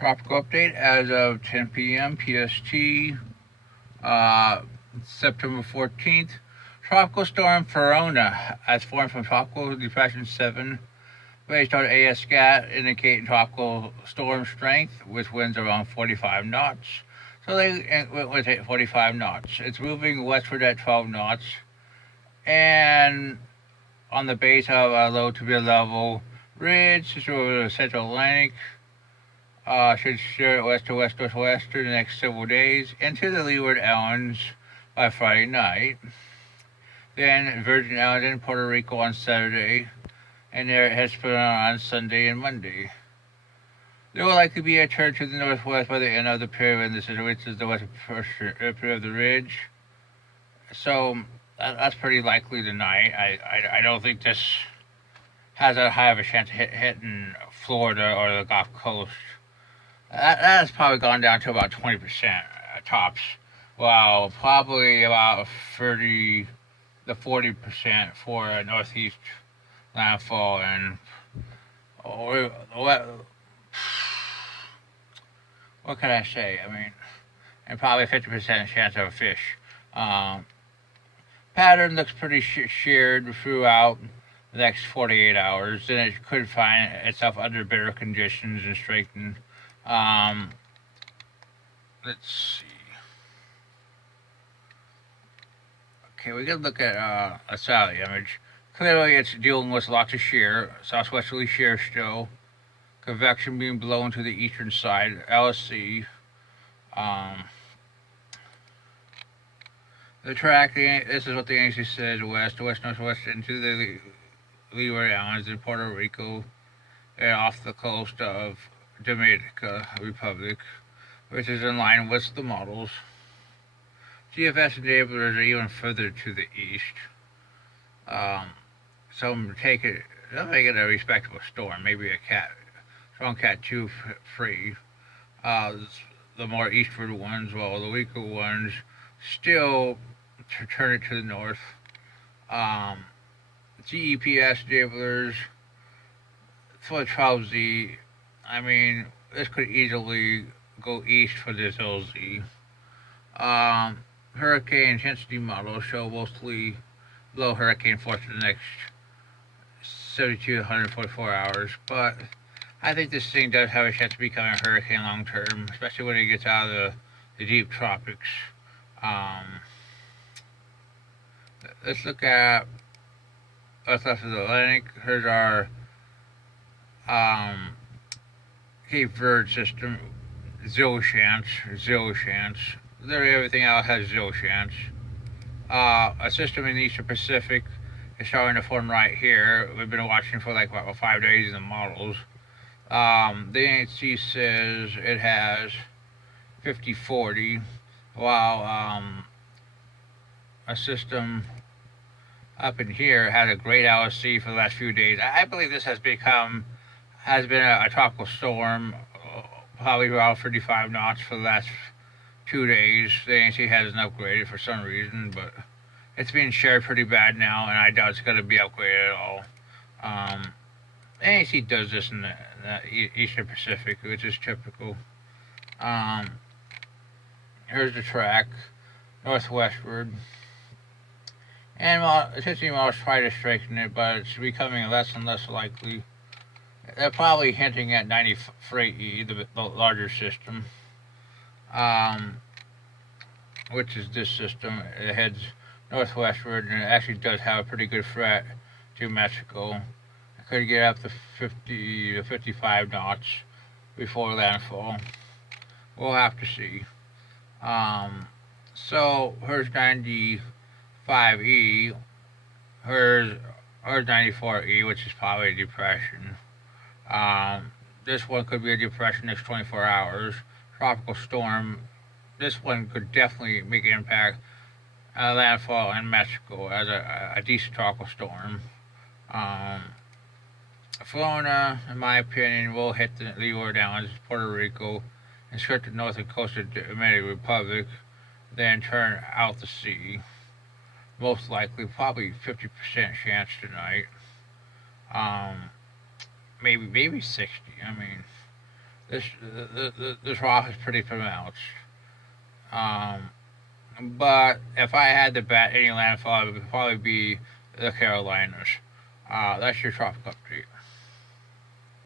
Tropical update as of 10 p.m. PST, uh, September 14th. Tropical storm Fiona has formed from Tropical Depression 7 based on ASCAT, indicating tropical storm strength with winds around 45 knots. So they went with 45 knots. It's moving westward at 12 knots and on the base of a low to mid level ridge through the Central Atlantic. Should steer west to west northwest through the next several days into the Leeward Islands by Friday night. Then Virgin Islands and Puerto Rico on Saturday, and there it has been on Sunday and Monday. There will likely be a turn to the northwest by the end of the period, which is the western portion of the ridge. So that's pretty likely tonight. I don't think this has a high of a chance of hitting Florida or the Gulf Coast. That has probably gone down to about 20% tops. Well, probably about 30 to 40% for a northeast landfall, and what can I say? I mean, and probably 50% chance of a fish. Um, Pattern looks pretty sheared throughout the next 48 hours, and it could find itself under better conditions and strengthen. Um, let's see. Okay, we can look at a satellite image. Clearly, it's dealing with lots of shear, southwesterly shear still. Convection being blown to the eastern side, LSC. Um, the track, this is what the agency said, west northwest into the Leeward Islands in Puerto Rico and off the coast of Dominica Republic, which is in line with the models. GFS enablers are even further to the east. Some they'll make it a respectable storm, maybe a strong cat 2 free. The more eastward ones, while the weaker ones still turn it to the north. GEPS enablers for 12Z, I mean, this could easily go east for this LZ. Hurricane intensity models show mostly low hurricane force for the next 72 to 144 hours, but I think this thing does have a chance of becoming a hurricane long term, especially when it gets out of the deep tropics. Let's look at what's left of the Atlantic. Here's our Cape Verde system. Zero chance. Literally everything else has zero chance. A system in the Eastern Pacific is starting to form right here. We've been watching for like about 5 days in the models. The NHC says it has 50-40, while a system up in here had a great LSC for the last few days. I believe this has been a tropical storm, probably around 35 knots for the last 2 days. The NHC hasn't upgraded for some reason, but it's being shared pretty bad now, and I doubt it's going to be upgraded at all. NHC does this in the Eastern Pacific, which is typical. Here's the track, northwestward. And 15 miles try to straighten it, but it's becoming less and less likely. They're probably hinting at 90 freight E, the larger system, which is this system. It heads northwestward, and it actually does have a pretty good threat to Mexico. It could get up to 50 to 55 knots before landfall. We'll have to see. So here's 95E. Here's 94E, which is probably a depression. This one could be a depression next 24 hours. Tropical storm. This one could definitely make an impact. Landfall in Mexico as a decent tropical storm. Fiona, in my opinion, will hit the Leeward Islands, Puerto Rico, and skirt the northern coast of the Dominican Republic, then turn out to sea. Most likely, probably 50% chance tonight. Maybe 60. I mean, This the trough is pretty pronounced. Um, but if I had to bet any landfall, it would probably be the Carolinas. That's your tropical update.